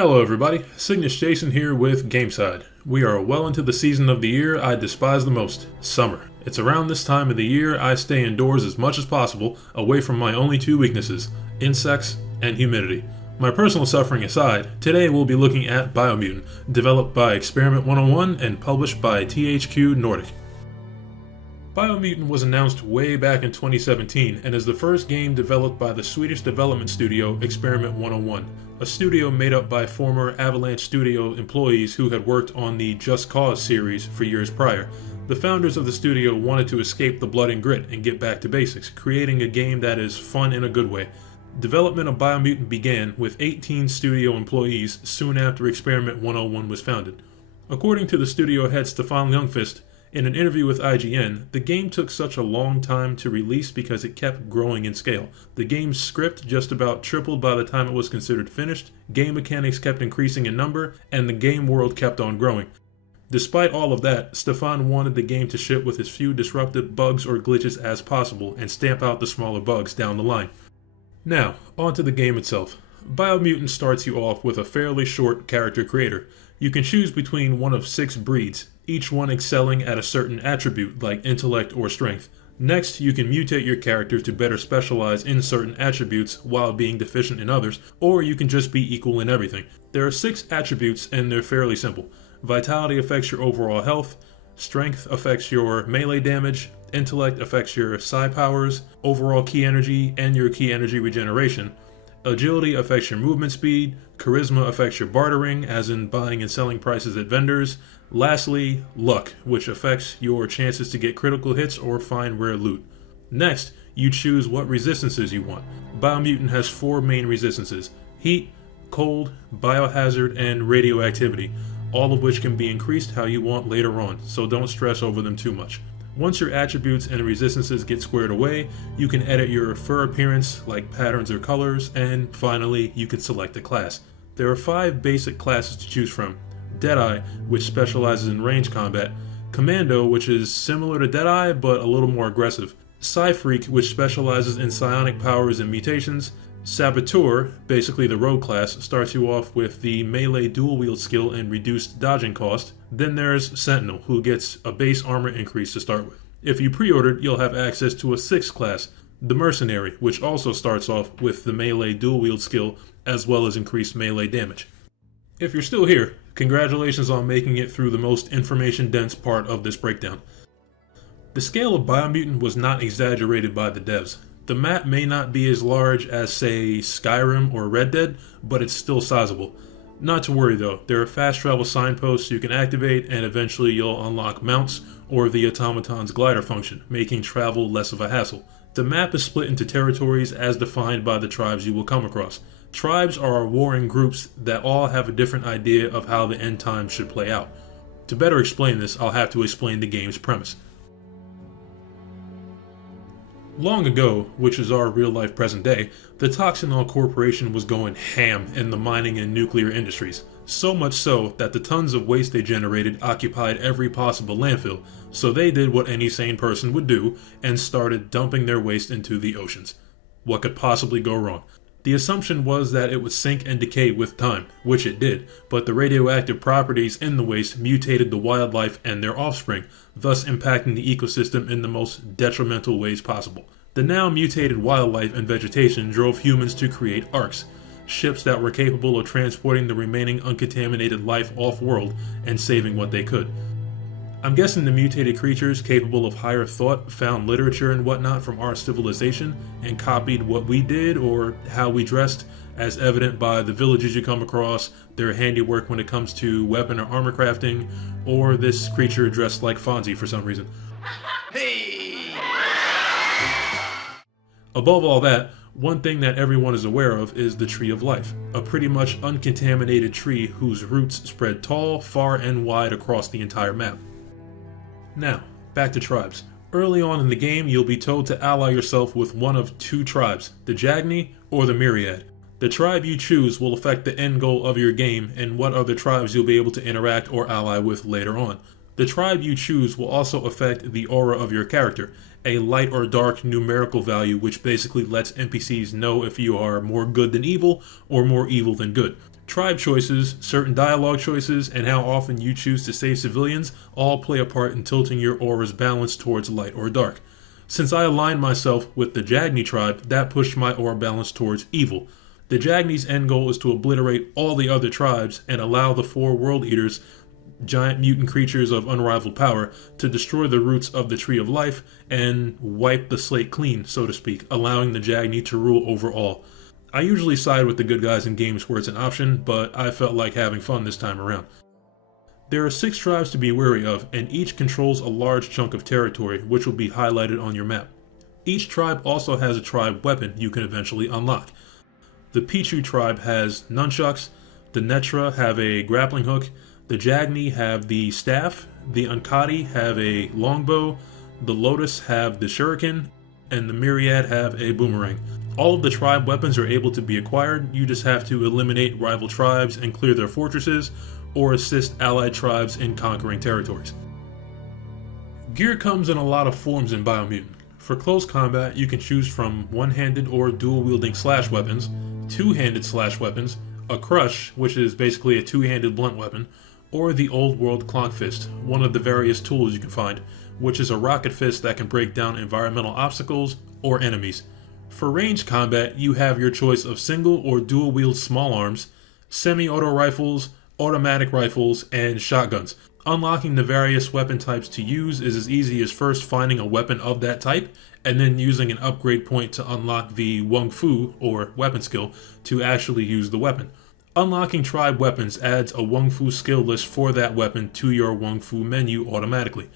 Hello everybody, Cygnus Jason here with Gameside. We are well into the season of the year I despise the most, summer. It's around this time of the year I stay indoors as much as possible, away from my only two weaknesses, insects and humidity. My personal suffering aside, today we'll be looking at Biomutant, developed by Experiment 101 and published by THQ Nordic. Biomutant was announced way back in 2017 and is the first game developed by the Swedish development studio Experiment 101, a studio made up by former Avalanche Studio employees who had worked on the Just Cause series for years prior. The founders of the studio wanted to escape the blood and grit and get back to basics, creating a game that is fun in a good way. Development of Biomutant began with 18 studio employees soon after Experiment 101 was founded. According to the studio head Stefan Ljungqvist, in an interview with IGN, the game took such a long time to release because it kept growing in scale. The game's script just about tripled by the time it was considered finished, game mechanics kept increasing in number, and the game world kept on growing. Despite all of that, Stefan wanted the game to ship with as few disruptive bugs or glitches as possible and stamp out the smaller bugs down the line. Now, onto the game itself. Biomutant starts you off with a fairly short character creator. You can choose between one of 6 breeds, each one excelling at a certain attribute like intellect or strength. Next, you can mutate your character to better specialize in certain attributes while being deficient in others, or you can just be equal in everything. There are 6 attributes and they're fairly simple. Vitality affects your overall health, strength affects your melee damage, intellect affects your psi powers, overall ki energy, and your ki energy regeneration. Agility affects your movement speed, charisma affects your bartering, as in buying and selling prices at vendors. Lastly, luck, which affects your chances to get critical hits or find rare loot. Next, you choose what resistances you want. Biomutant has 4 main resistances: heat, cold, biohazard, and radioactivity, all of which can be increased how you want later on, so don't stress over them too much. Once your attributes and resistances get squared away, you can edit your fur appearance, like patterns or colors, and finally, you can select a class. There are 5 basic classes to choose from: Deadeye, which specializes in range combat; Commando, which is similar to Deadeye but a little more aggressive; Psy-Freak, which specializes in psionic powers and mutations; Saboteur, basically the rogue class, starts you off with the melee dual wield skill and reduced dodging cost. Then there's Sentinel, who gets a base armor increase to start with. If you pre-ordered, you'll have access to a 6th class, the Mercenary, which also starts off with the melee dual wield skill as well as increased melee damage. If you're still here, congratulations on making it through the most information-dense part of this breakdown. The scale of Biomutant was not exaggerated by the devs. The map may not be as large as, say, Skyrim or Red Dead, but it's still sizable. Not to worry though, there are fast travel signposts you can activate, and eventually you'll unlock mounts or the automaton's glider function, making travel less of a hassle. The map is split into territories as defined by the tribes you will come across. Tribes are warring groups that all have a different idea of how the end times should play out. To better explain this, I'll have to explain the game's premise. Long ago, which is our real-life present day, the Toxinol Corporation was going ham in the mining and nuclear industries. So much so that the tons of waste they generated occupied every possible landfill, so they did what any sane person would do and started dumping their waste into the oceans. What could possibly go wrong? The assumption was that it would sink and decay with time, which it did, but the radioactive properties in the waste mutated the wildlife and their offspring, thus impacting the ecosystem in the most detrimental ways possible. The now mutated wildlife and vegetation drove humans to create ARCs, ships that were capable of transporting the remaining uncontaminated life off-world and saving what they could. I'm guessing the mutated creatures capable of higher thought found literature and whatnot from our civilization and copied what we did or how we dressed, as evident by the villages you come across, their handiwork when it comes to weapon or armor crafting, or this creature dressed like Fonzie for some reason. Hey! Above all that, one thing that everyone is aware of is the Tree of Life, a pretty much uncontaminated tree whose roots spread tall, far, and wide across the entire map. Now, back to tribes. Early on in the game, you'll be told to ally yourself with one of 2 tribes, the Jagni or the Myriad. The tribe you choose will affect the end goal of your game and what other tribes you'll be able to interact or ally with later on. The tribe you choose will also affect the aura of your character, a light or dark numerical value which basically lets NPCs know if you are more good than evil or more evil than good. Tribe choices, certain dialogue choices, and how often you choose to save civilians all play a part in tilting your aura's balance towards light or dark. Since I aligned myself with the Jagni tribe, that pushed my aura balance towards evil. The Jagni's end goal is to obliterate all the other tribes and allow the 4 World Eaters, giant mutant creatures of unrivaled power, to destroy the roots of the Tree of Life and wipe the slate clean, so to speak, allowing the Jagni to rule over all. I usually side with the good guys in games where it's an option, but I felt like having fun this time around. There are 6 tribes to be wary of, and each controls a large chunk of territory, which will be highlighted on your map. Each tribe also has a tribe weapon you can eventually unlock. The Pichu tribe has nunchucks, the Netra have a grappling hook, the Jagni have the staff, the Ankati have a longbow, the Lotus have the shuriken, and the Myriad have a boomerang. All of the tribe weapons are able to be acquired, you just have to eliminate rival tribes and clear their fortresses, or assist allied tribes in conquering territories. Gear comes in a lot of forms in Biomutant. For close combat, you can choose from one-handed or dual-wielding slash weapons, two-handed slash weapons, a crush, which is basically a two-handed blunt weapon, or the old world Clonk Fist, one of the various tools you can find, which is a rocket fist that can break down environmental obstacles or enemies. For ranged combat, you have your choice of single or dual wield small arms, semi-auto rifles, automatic rifles, and shotguns. Unlocking the various weapon types to use is as easy as first finding a weapon of that type, and then using an upgrade point to unlock the Wung Fu, or weapon skill, to actually use the weapon. Unlocking tribe weapons adds a Wung Fu skill list for that weapon to your Wung Fu menu automatically.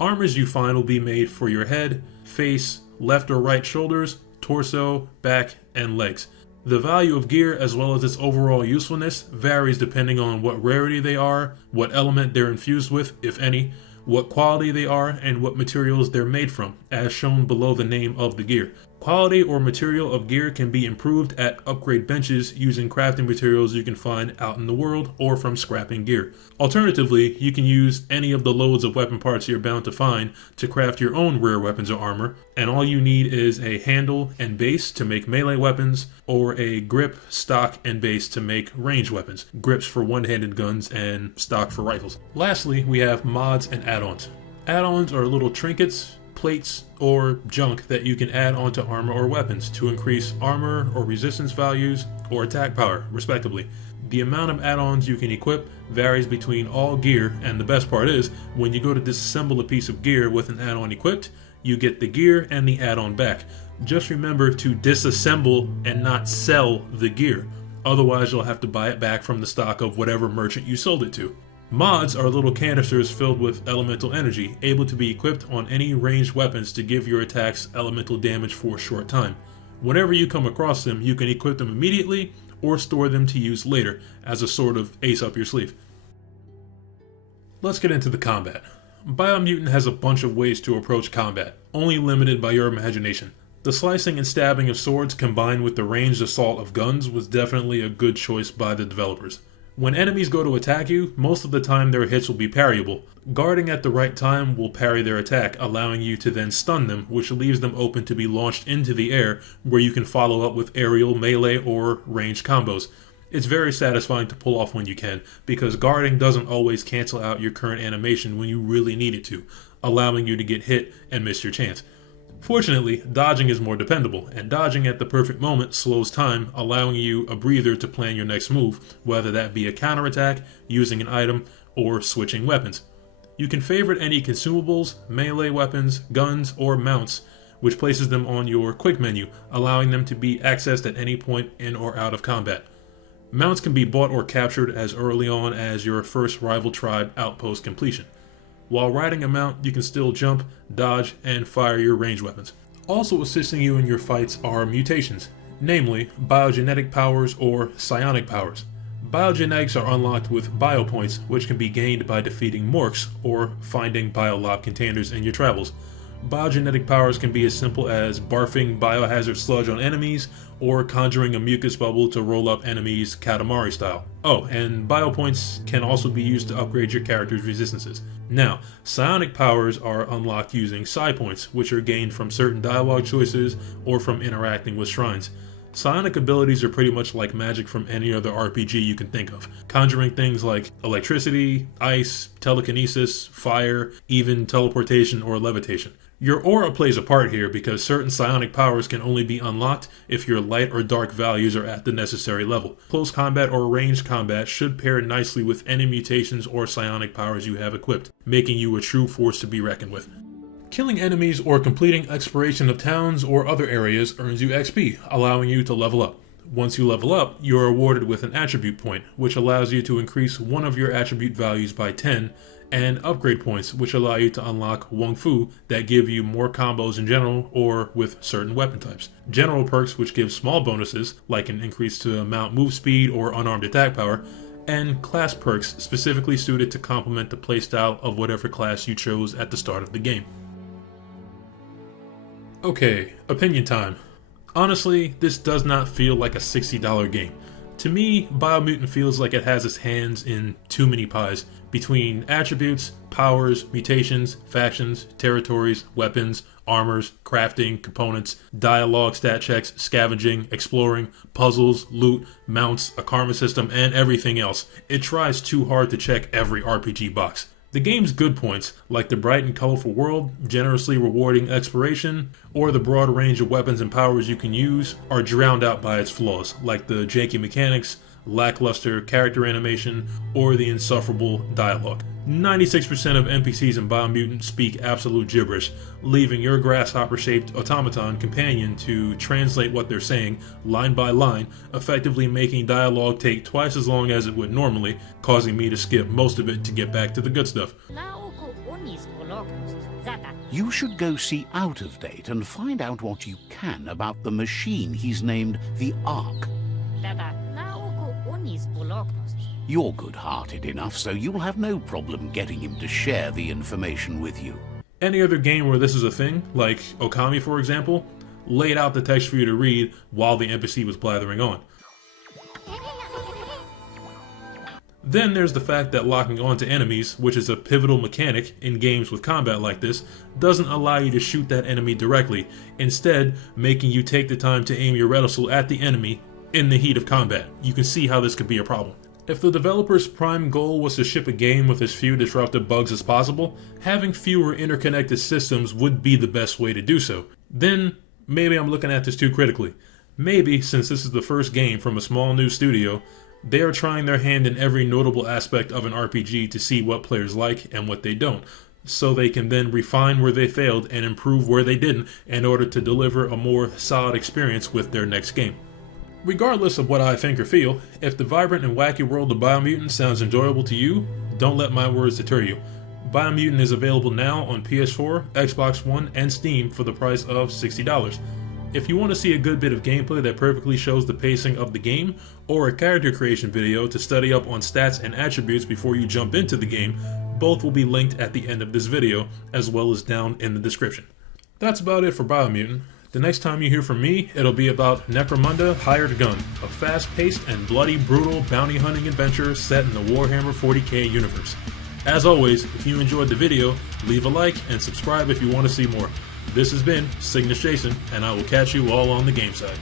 Armors you find will be made for your head, face, left or right shoulders, torso, back, and legs. The value of gear, as well as its overall usefulness, varies depending on what rarity they are, what element they're infused with, if any, what quality they are, and what materials they're made from, as shown below the name of the gear. Quality or material of gear can be improved at upgrade benches using crafting materials you can find out in the world or from scrapping gear. Alternatively, you can use any of the loads of weapon parts you're bound to find to craft your own rare weapons or armor, and all you need is a handle and base to make melee weapons, or a grip, stock, and base to make ranged weapons, grips for one-handed guns and stock for rifles. Lastly, we have mods and add-ons. Add-ons are little trinkets, plates, or junk that you can add onto armor or weapons to increase armor or resistance values or attack power, respectively. The amount of add-ons you can equip varies between all gear, and the best part is, when you go to disassemble a piece of gear with an add-on equipped, you get the gear and the add-on back. Just remember to disassemble and not sell the gear, otherwise you'll have to buy it back from the stock of whatever merchant you sold it to. Mods are little canisters filled with elemental energy, able to be equipped on any ranged weapons to give your attacks elemental damage for a short time. Whenever you come across them, you can equip them immediately or store them to use later as a sort of ace up your sleeve. Let's get into the combat. Biomutant has a bunch of ways to approach combat, only limited by your imagination. The slicing and stabbing of swords combined with the ranged assault of guns was definitely a good choice by the developers. When enemies go to attack you, most of the time their hits will be parryable. Guarding at the right time will parry their attack, allowing you to then stun them, which leaves them open to be launched into the air, where you can follow up with aerial, melee, or ranged combos. It's very satisfying to pull off when you can, because guarding doesn't always cancel out your current animation when you really need it to, allowing you to get hit and miss your chance. Fortunately, dodging is more dependable, and dodging at the perfect moment slows time, allowing you a breather to plan your next move, whether that be a counterattack, using an item, or switching weapons. You can favorite any consumables, melee weapons, guns, or mounts, which places them on your quick menu, allowing them to be accessed at any point in or out of combat. Mounts can be bought or captured as early on as your first rival tribe outpost completion. While riding a mount, you can still jump, dodge, and fire your ranged weapons. Also assisting you in your fights are mutations, namely biogenetic powers or psionic powers. Biogenetics are unlocked with biopoints, which can be gained by defeating Morks or finding biolob containers in your travels. Biogenetic powers can be as simple as barfing biohazard sludge on enemies, or conjuring a mucus bubble to roll up enemies Katamari style. Oh, and biopoints can also be used to upgrade your character's resistances. Now, psionic powers are unlocked using psi points, which are gained from certain dialogue choices or from interacting with shrines. Psionic abilities are pretty much like magic from any other RPG you can think of, conjuring things like electricity, ice, telekinesis, fire, even teleportation or levitation. Your aura plays a part here because certain psionic powers can only be unlocked if your light or dark values are at the necessary level. Close combat or ranged combat should pair nicely with any mutations or psionic powers you have equipped, making you a true force to be reckoned with. Killing enemies or completing exploration of towns or other areas earns you XP, allowing you to level up. Once you level up, you are awarded with an attribute point, which allows you to increase one of your attribute values by 10, and upgrade points, which allow you to unlock Wung Fu that give you more combos in general or with certain weapon types. General perks, which give small bonuses, like an increase to mount move speed or unarmed attack power, and class perks specifically suited to complement the playstyle of whatever class you chose at the start of the game. Okay, opinion time. Honestly, this does not feel like a $60 game. To me, Biomutant feels like it has its hands in too many pies between attributes, powers, mutations, factions, territories, weapons, armors, crafting, components, dialogue, stat checks, scavenging, exploring, puzzles, loot, mounts, a karma system, and everything else. It tries too hard to check every RPG box. The game's good points, like the bright and colorful world, generously rewarding exploration, or the broad range of weapons and powers you can use, are drowned out by its flaws, like the janky mechanics, lackluster character animation, or the insufferable dialogue. 96% of NPCs in Biomutant speak absolute gibberish, leaving your grasshopper-shaped automaton companion to translate what they're saying line by line, effectively making dialogue take twice as long as it would normally, causing me to skip most of it to get back to the good stuff. You should go see Out of Date and find out what you can about the machine he's named the Ark. You're good-hearted enough, so you'll have no problem getting him to share the information with you. Any other game where this is a thing, like Okami for example, laid out the text for you to read while the NPC was blathering on. Then there's the fact that locking onto enemies, which is a pivotal mechanic in games with combat like this, doesn't allow you to shoot that enemy directly, instead making you take the time to aim your reticule at the enemy in the heat of combat. You can see how this could be a problem. If the developer's prime goal was to ship a game with as few disruptive bugs as possible, having fewer interconnected systems would be the best way to do so. Then, maybe I'm looking at this too critically. Maybe, since this is the first game from a small new studio, they are trying their hand in every notable aspect of an RPG to see what players like and what they don't, so they can then refine where they failed and improve where they didn't in order to deliver a more solid experience with their next game. Regardless of what I think or feel, if the vibrant and wacky world of Biomutant sounds enjoyable to you, don't let my words deter you. Biomutant is available now on PS4, Xbox One, and Steam for the price of $60. If you want to see a good bit of gameplay that perfectly shows the pacing of the game, or a character creation video to study up on stats and attributes before you jump into the game, both will be linked at the end of this video, as well as down in the description. That's about it for Biomutant. The next time you hear from me, it'll be about Necromunda Hired Gun, a fast-paced and bloody brutal bounty hunting adventure set in the Warhammer 40k universe. As always, if you enjoyed the video, leave a like and subscribe if you want to see more. This has been Cygnus Jason, and I will catch you all on the game side.